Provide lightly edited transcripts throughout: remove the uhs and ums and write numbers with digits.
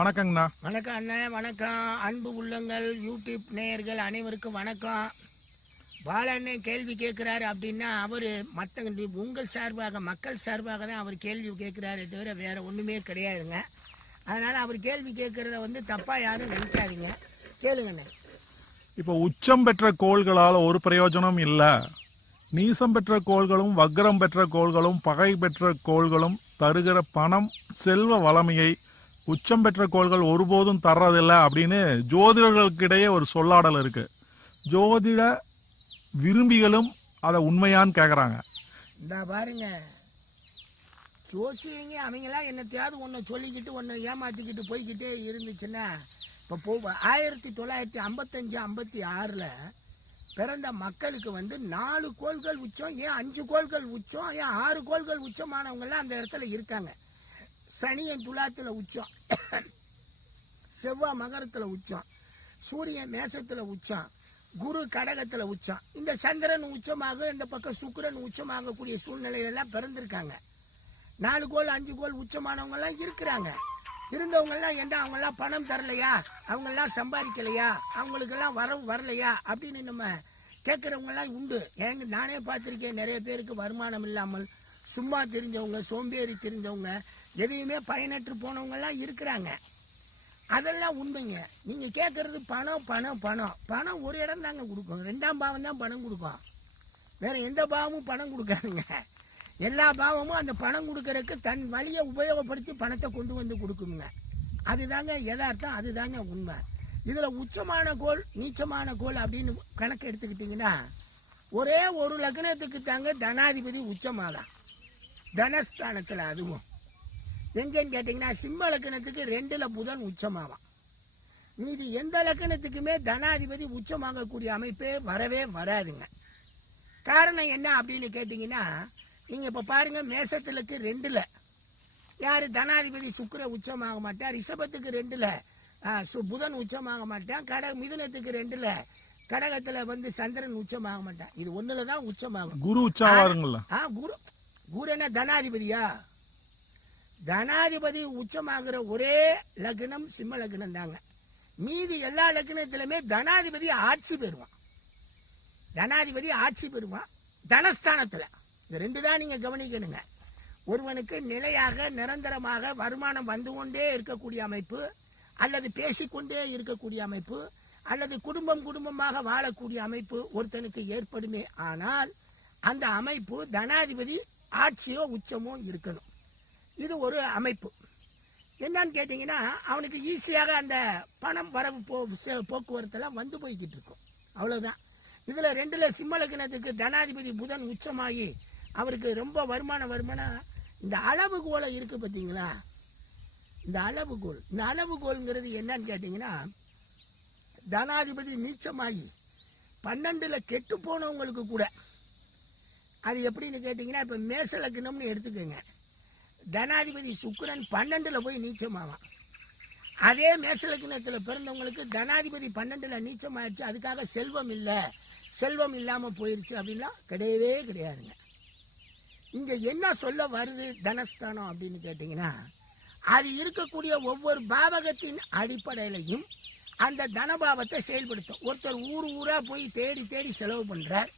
வணக்கங்கண்ணா. வணக்கம் அண்ணா. வணக்கம் அன்பு உள்ளங்கள், யூடியூப் நேயர்கள் அனைவருக்கும் வணக்கம். பாலண்ணன் கேள்வி கேட்குறாரு அப்படின்னா அவர் மற்ற உங்கள் சார்பாக, மக்கள் சார்பாக தான் அவர் கேள்வி கேட்குறாரு தவிர வேறு ஒன்றுமே கிடையாதுங்க. அதனால் அவர் கேள்வி கேட்குறத தப்பாக யாரும் நினைக்காதீங்க, கேளுங்கண்ணே. இப்போ உச்சம் பெற்ற கோள்களால் ஒரு பிரயோஜனம் இல்லை. நீசம் பெற்ற கோள்களும் வக்ரம் பெற்ற கோள்களும் பகை பெற்ற கோள்களும் தருகிற பணம் செல்வ வளமையை உச்சம் பெற்ற கோள்கள் ஒருபோதும் தர்றதில்லை அப்படின்னு ஜோதிடர்களுக்கிடையே ஒரு சொல்லாடல் இருக்கு. ஜோதிட விரும்பிகளும் அதை உண்மையான்னு கேட்குறாங்க. இந்த பாருங்க, ஜோசியங்க அவங்களாம் என்னத்தையாவது ஒன்று சொல்லிக்கிட்டு ஒன்று ஏமாற்றிக்கிட்டு போய்கிட்டே இருந்துச்சுன்னா, இப்போ 1955-56 பிறந்த மக்களுக்கு 4 கோள்கள் உச்சம், ஏன் 5 கோள்கள் உச்சம், ஏன் 6 கோள்கள் உச்சமானவங்கெல்லாம் அந்த இடத்துல இருக்காங்க. சனியன் துலாத்தில் உச்சம், செவ்வாய் மகரத்தில் உச்சம், சூரியன் மேசத்தில் உச்சம், குரு கடகத்தில் உச்சம், இந்த சந்திரன் உச்சமாக இந்த பக்கம் சுக்கிரன் உச்சமாகக்கூடிய சூழ்நிலையிலெல்லாம் பிறந்திருக்காங்க. 4 கோள் 5 கோள் உச்சமானவங்கெல்லாம் இருக்கிறாங்க. இருந்தவங்கெல்லாம் என்ன, அவங்கெல்லாம் பணம் தரலையா, அவங்கெல்லாம் சம்பாதிக்கலையா, அவங்களுக்கெல்லாம் வரவு வரலையா அப்படின்னு நம்ம கேட்குறவங்கெல்லாம் உண்டு. நானே பார்த்துருக்கேன். நிறைய பேருக்கு வருமானம் இல்லாமல் சும்மா தெரிஞ்சவங்க, சோம்பேறி தெரிஞ்சவங்க, எதையுமே பயனற்று போனவங்கெல்லாம் இருக்கிறாங்க. அதெல்லாம் உண்மைங்க. நீங்கள் கேட்குறது பணம் பணம் பணம் பணம் ஒரு இடம் தாங்க கொடுக்கும். 2ஆம் பாவம் தான் பணம் கொடுக்கும். வேறு எந்த பாவமும் பணம் கொடுக்காதுங்க. எல்லா பாவமும் அந்த பணம் கொடுக்கறதுக்கு தன் வழியை உபயோகப்படுத்தி பணத்தை கொண்டு வந்து கொடுக்குங்க. அதுதாங்க யதார்த்தம், அதுதாங்க உண்மை. இதில் உச்சமான கோள் நீச்சமான கோள் அப்படின்னு கணக்கு எடுத்துக்கிட்டிங்கன்னா, ஒரே ஒரு லக்னத்துக்கு தாங்க தனாதிபதி உச்சமாதான், தனஸ்தானத்தில். அதுவும் எங்கன்னு கேட்டிங்கன்னா, சிம்ம லக்கணத்துக்கு 2ல் புதன் உச்சமாவான். மீதி எந்த லக்கணத்துக்குமே தனாதிபதி உச்சமாகக்கூடிய அமைப்பே வரவே வராதுங்க. காரணம் என்ன அப்படின்னு கேட்டிங்கன்னா, நீங்கள் இப்போ பாருங்கள், மேசத்திலுக்கு 2ல் யார் தனாதிபதி சுக்கிர உச்சமாக மாட்டார், ரிஷபத்துக்கு 2ல் புதன் உச்சமாக மாட்டான், மிதுனத்துக்கு 2ல் கடகத்தில் சந்திரன் உச்சமாக மாட்டான். இது 1ல் தான் உச்சமாகும். குரு உச்சமாகுங்களா? குரு என்ன தனாதிபதியா? தனாதிபதி உச்சமாகிற ஒரே லக்னம் சிம்ம லக்னம் தாங்க. மீதி எல்லா லக்னத்திலுமே தனாதிபதி ஆட்சி பெறுவான். தனாதிபதி ஆட்சி பெறுவான் தனஸ்தானத்தில். இந்த 2 தான் நீங்கள் கவனிக்கணுங்க. ஒருவனுக்கு நிலையாக நிரந்தரமாக வருமானம் வந்து கொண்டே இருக்கக்கூடிய அமைப்பு, அல்லது பேசிக்கொண்டே இருக்கக்கூடிய அமைப்பு, அல்லது குடும்பமாக வாழக்கூடிய அமைப்பு ஒருத்தனுக்கு ஏற்படுமே. ஆனால் அந்த அமைப்பு தனாதிபதி ஆட்சியோ உச்சமோ இருக்கணும். இது ஒரு அமைப்பு. என்னன்னு கேட்டிங்கன்னா, அவனுக்கு ஈஸியாக அந்த பணம் வரவு போக்குவரத்தெல்லாம் வந்து போய்கிட்டு இருக்கும். அவ்வளோதான். இதில் 2ல் சிம்ம லக்னத்துக்கு தனாதிபதி புதன் உச்சமாகி அவருக்கு ரொம்ப வருமானம். இந்த அளவுகோலை இருக்குது பார்த்தீங்களா, இந்த அளவுகோல்ங்கிறது என்னன்னு கேட்டிங்கன்னா, தனாதிபதி நீச்சமாகி 12ல் கெட்டு போனவங்களுக்கு கூட, அது எப்படின்னு கேட்டிங்கன்னா, இப்போ மேச லக்னம்னு எடுத்துக்கோங்க. தனாதிபதி சுக்கிரன் 12ல் போய் நீச்சமாவான். அதே மேச லக்னத்தில் பிறந்தவங்களுக்கு தனாதிபதி 12ல் நீச்சமாயிடுச்சு, அதுக்காக செல்வம் இல்லை, செல்வம் இல்லாமல் போயிடுச்சு அப்படின்லாம் கிடையவே கிடையாதுங்க. இங்கே என்ன சொல்ல வருது தனஸ்தானம் அப்படின்னு கேட்டிங்கன்னா, அது இருக்கக்கூடிய ஒவ்வொரு பாவகத்தின் அடிப்படையிலையும் அந்த தனபாவத்தை செயல்படுத்தும். ஒருத்தர் ஊராக போய் தேடி தேடி செலவு பண்ணுறார்,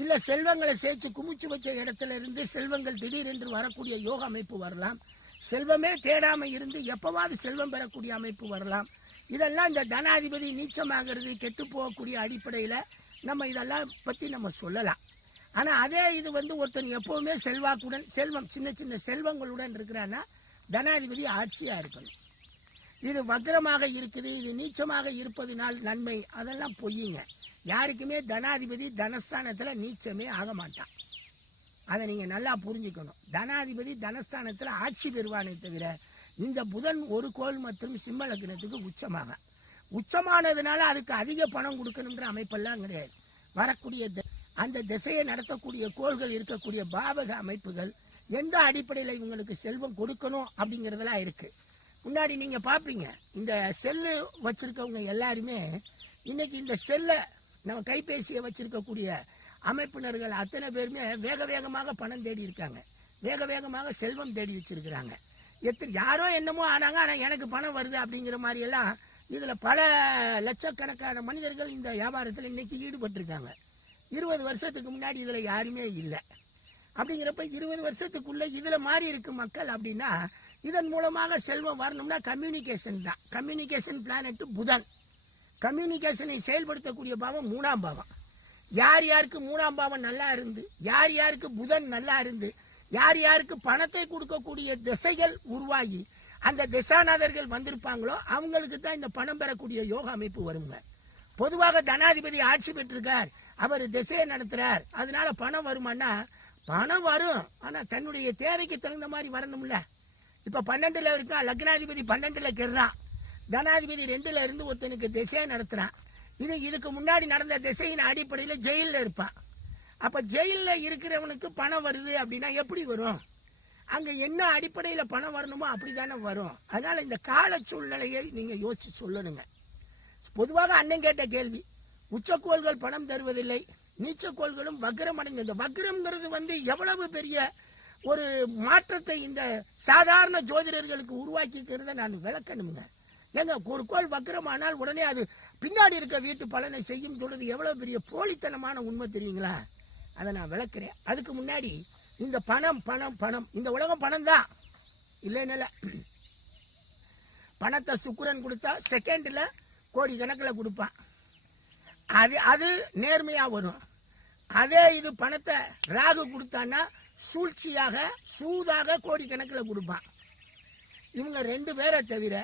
இல்லை செல்வங்களை சேர்த்து குமிச்சு வச்ச இடத்துல இருந்து செல்வங்கள் திடீரென்று வரக்கூடிய யோக அமைப்பு வரலாம். செல்வமே தேடாமல் இருந்து எப்போவாது செல்வம் பெறக்கூடிய அமைப்பு வரலாம். இதெல்லாம் இந்த தனாதிபதி நீச்சமாகிறது கெட்டு போகக்கூடிய அடிப்படையில் நம்ம இதெல்லாம் பற்றி நம்ம சொல்லலாம். ஆனால் அதே இது ஒருத்தன் எப்போவுமே செல்வாக்குடன் செல்வம் சின்ன சின்ன செல்வங்களுடன் இருக்கிறான்னா தனாதிபதி ஆட்சியாக இருக்கணும். இது வக்ரமாக இருக்குது, இது நீச்சமாக இருப்பதினால் நன்மை, அதெல்லாம் பொய்யுங்க. யாருக்குமே தனாதிபதி தனஸ்தானத்தில் நீச்சமே ஆக மாட்டான். அதை நீங்க நல்லா புரிஞ்சுக்கணும். தனாதிபதி தனஸ்தானத்துல ஆட்சி பெறுவானே தவிர இந்த புதன் ஒரு கோள் மற்றும் சிம்ம லக்னத்துக்கு உச்சமானதுனால அதுக்கு அதிக பணம் கொடுக்கணுன்ற அமைப்பெல்லாம் கிடையாது. வரக்கூடிய அந்த திசையை நடத்தக்கூடிய கோள்கள் இருக்கக்கூடிய பாவக அமைப்புகள் எந்த அடிப்படையில் இவங்களுக்கு செல்வம் கொடுக்கணும் அப்படிங்கிறதெல்லாம் இருக்கு. முன்னாடி நீங்க பாப்பீங்க, இந்த செல்லு வச்சிருக்கவங்க எல்லாருமே இன்னைக்கு இந்த செல்லை நம்ம கைபேசியை வச்சிருக்கக்கூடிய அமைப்பினர்கள் அத்தனை பேருமே வேக வேகமாக பணம் தேடி இருக்காங்க, வேக வேகமாக செல்வம் தேடி வச்சிருக்கிறாங்க. யாரோ என்னமோ ஆனாங்க, ஆனா எனக்கு பணம் வருது அப்படிங்கிற மாதிரி எல்லாம் இதுல பல லட்சக்கணக்கான மனிதர்கள் இந்த வியாபாரத்தில் இன்னைக்கு ஈடுபட்டிருக்காங்க. 20 வருஷத்துக்கு முன்னாடி இதுல யாருமே இல்லை. அப்படிங்கிறப்ப 20 வருஷத்துக்குள்ள இதுல மாறி இருக்கு மக்கள். அப்படின்னா இதன் மூலமாக செல்வம் வரணும்னா கம்யூனிகேஷன் தான். கம்யூனிகேஷன் பிளானட் புதன். கம்யூனிகேஷனை செயல்படுத்தக்கூடிய பாவம் 3ஆம் பாவம். யார் யாருக்கு 3ஆம் பாவம் நல்லா இருந்து, யார் யாருக்கு புதன் நல்லா இருந்து, யார் யாருக்கு பணத்தை கொடுக்கக்கூடிய திசைகள் உருவாகி அந்த திசாநாதர்கள் வந்திருப்பாங்களோ அவங்களுக்கு தான் இந்த பணம் பெறக்கூடிய யோக அமைப்பு வருங்க. பொதுவாக தனாதிபதி ஆட்சி பெற்றிருக்கார், அவர் திசையை நடத்துறார், அதனால பணம் வருமானா பணம் வரும். ஆனா தன்னுடைய தேவைக்கு தகுந்த மாதிரி வரணும்ல. இப்ப 12ல இருக்கா, லக்னாதிபதி 12ல கெடுறான், தனாதிபதி 2ல இருந்து ஒருத்தனுக்கு திசையை நடத்துறான். இதுக்கு முன்னாடி நடந்த திசையின் அடிப்படையில் ஜெயிலில் இருப்பான். அப்ப ஜெயிலில் இருக்கிறவனுக்கு பணம் வருது அப்படின்னா எப்படி வரும்? அங்க என்ன அடிப்படையில் பணம் வரணுமோ அப்படித்தானே வரும். அதனால இந்த கால சூழ்நிலையை நீங்க யோசிச்சு சொல்லணுங்க. பொதுவாக அண்ணன் கேட்ட கேள்வி, உச்சக்கோள்கள் பணம் தருவதில்லை, நீச்சக்கோள்களும் வக்ரம் அடைந்த. இந்த வக்ரம்ங்கிறது எவ்வளவு பெரிய ஒரு மாற்றத்தை இந்த சாதாரண ஜோதிடர்களுக்கு உருவாக்கிக்கிறத நான் விளக்கணுங்க. ஏங்க, ஒரு கோள் வக்ரமானால் உடனே அது பின்னாடி இருக்க வீட்டு பலனை செய்யும் சொல்றது எவ்வளவு பெரிய போலித்தனமான உண்மை தெரியுங்களா? அதை நான் விளக்குறேன். அதுக்கு முன்னாடி இந்த பணம் பணம் பணம், இந்த உலகம் பணம் தான் இல்லைன்னு. பணத்தை சுக்கிரன் கொடுத்தா செகண்ட்ல கோடி கணக்கில் கொடுப்பான். அது நேர்மையா வரும். அதே இது பணத்தை ராகு கொடுத்தான்னா சூழ்ச்சியாக சூதாக கோடி கணக்கில் கொடுப்பான். இவங்க 2 பேரை தவிர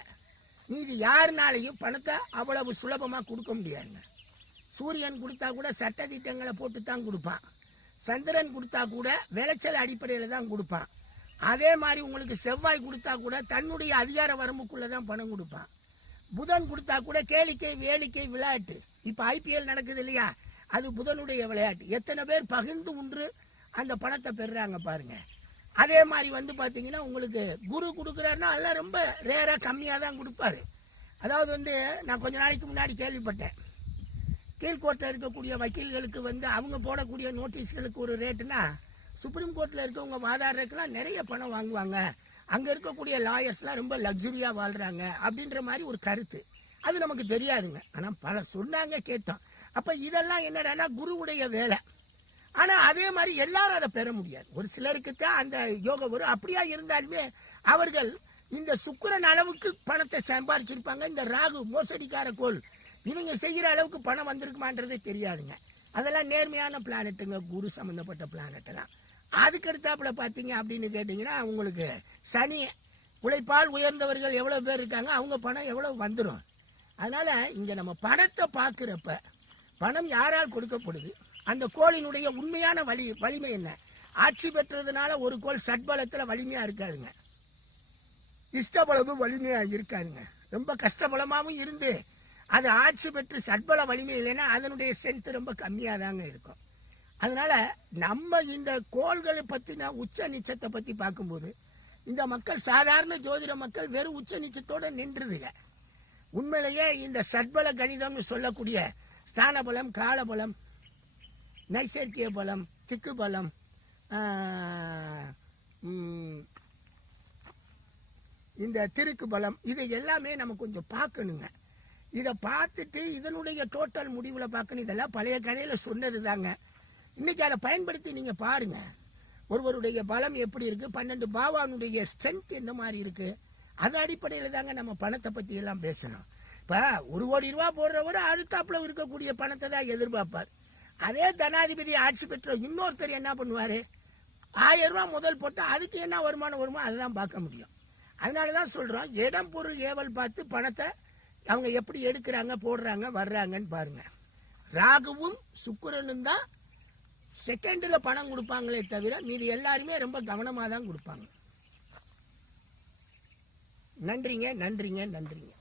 மீதி யாருனாலையும் பணத்தை அவ்வளவு சுலபமாக கொடுக்க முடியாதுங்க. சூரியன் கொடுத்தா கூட சட்ட திட்டங்களை போட்டு தான் கொடுப்பான். சந்திரன் கொடுத்தா கூட விளைச்சல் அடிப்படையில் தான் கொடுப்பான். அதே மாதிரி உங்களுக்கு செவ்வாய் கொடுத்தா கூட தன்னுடைய அதிகார வரம்புக்குள்ள தான் பணம் கொடுப்பான். புதன் கொடுத்தா கூட கேளிக்கை வேளிக்கை விளையாட்டு. இப்ப IPL நடக்குது இல்லையா, அது புதனுடைய விளையாட்டு. எத்தனை பேர் பகிர்ந்து உண்டு அந்த பணத்தை பெறுறாங்க பாருங்க. அதே மாதிரி பாத்தீங்கன்னா உங்களுக்கு குரு கொடுக்குறாருன்னா அதெல்லாம் ரொம்ப ரேரா கம்மியா தான் கொடுப்பாரு. அதாவது நான் கொஞ்ச நாளைக்கு முன்னாடி கேள்விப்பட்டேன், கீழ்கோர்ட்டில் இருக்கக்கூடிய வக்கீல்களுக்கு அவங்க போடக்கூடிய நோட்டீஸ்களுக்கு ஒரு ரேட்டுனா சுப்ரீம் கோர்ட்டில் இருக்கவங்க வாதாடுறதுக்கெல்லாம் நிறைய பணம் வாங்குவாங்க. அங்கே இருக்கக்கூடிய லாயர்ஸ்லாம் ரொம்ப லக்ஸுரியாக வாழ்கிறாங்க அப்படின்ற மாதிரி ஒரு கருத்து. அது நமக்கு தெரியாதுங்க, ஆனால் பல சொன்னாங்க, கேட்டோம். அப்போ இதெல்லாம் என்னடான்னா குருவுடைய வேலை. ஆனால் அதே மாதிரி எல்லாரும் அதை பெற முடியாது. ஒரு சிலருக்கு தான் அந்த யோகம் வரும். அப்படியா இருந்தாலுமே அவர்கள் இந்த சுக்கிரன் அளவுக்கு பணத்தை சம்பாதிச்சிருப்பாங்க. இந்த ராகு மோசடிக்கார கோள் இவங்க செய்கிற அளவுக்கு பணம் வந்திருக்குமான்றதே தெரியாதுங்க. அதெல்லாம் நேர்மையான பிளானட்டுங்க, குரு சம்பந்தப்பட்ட பிளானட்டெல்லாம். அதுக்கு அடுத்தாப்புல பார்த்தீங்க அப்படின்னு கேட்டிங்கன்னா உங்களுக்கு சனி, உழைப்பால் உயர்ந்தவர்கள் எவ்வளோ பேர் இருக்காங்க, அவங்க பணம் எவ்வளோ வந்துடும். அதனால இங்கே நம்ம பணத்தை பார்க்குறப்ப பணம் யாரால் கொடுக்கப்படுது, அந்த கோளினுடைய உண்மையான வலிமை என்ன? ஆட்சி பெற்றதுனால ஒரு கோள் சட்பலத்தில் வலிமையாக இருக்காதுங்க, இஷ்டபலமும் வலிமையாக இருக்காதுங்க. ரொம்ப கஷ்டபலமாகவும் இருந்து அது ஆட்சி பெற்று சட்பல வலிமை இல்லைன்னா அதனுடைய ஸ்ட்ரென்த் ரொம்ப கம்மியாக தாங்க இருக்கும். அதனால நம்ம இந்த கோள்களை பற்றின உச்ச நிச்சத்தை பற்றி பார்க்கும்போது இந்த மக்கள், சாதாரண ஜோதிட மக்கள் வெறும் உச்ச நிச்சத்தோடு நின்றுதுங்க. உண்மையிலேயே இந்த சட்பல கணிதம்னு சொல்லக்கூடிய ஸ்தான பலம், காலபலம், நைசர்கிய பலம், திக்கு பலம், இந்த திருக்கு பலம், இதை எல்லாமே நம்ம கொஞ்சம் பார்க்கணுங்க. இதை பார்த்துட்டு இதனுடைய டோட்டல் முடிவில் பார்க்கணும். இதெல்லாம் பழைய கதையில் சொன்னது தாங்க. இன்னைக்கு அதை பயன்படுத்தி நீங்க பாருங்க, ஒருவருடைய பலம் எப்படி இருக்கு, 12 பாவானுடைய ஸ்ட்ரென்த் எந்த மாதிரி இருக்கு. அது அடிப்படையில் தாங்க நம்ம பணத்தை பத்தி எல்லாம் பேசணும். இப்ப 1 கோடி ரூபாய் போடுறவரை அடுத்தாப்புல இருக்கக்கூடிய பணத்தை தான் எதிர்பார்ப்பார். அதே தனாதிபதி ஆட்சி பெற்ற இன்னொருத்தர் என்ன பண்ணுவாரு, 1000 ரூபாய் முதல் போட்டா அதுக்கு என்ன வருமானம் வருமோ அதுதான் பார்க்க முடியும். அதனாலதான் சொல்றோம், இடம் பொருள் ஏவல் பார்த்து பணத்தை அவங்க எப்படி எடுக்கிறாங்க, போடுறாங்க, வர்றாங்கன்னு பாருங்க. ராகுவும் சுக்கிரனும் தான் செகண்டில் பணம் கொடுப்பாங்களே தவிர மீதி எல்லாருமே ரொம்ப கவனமாக தான் கொடுப்பாங்க. நன்றிங்க நன்றிங்க நன்றிங்க.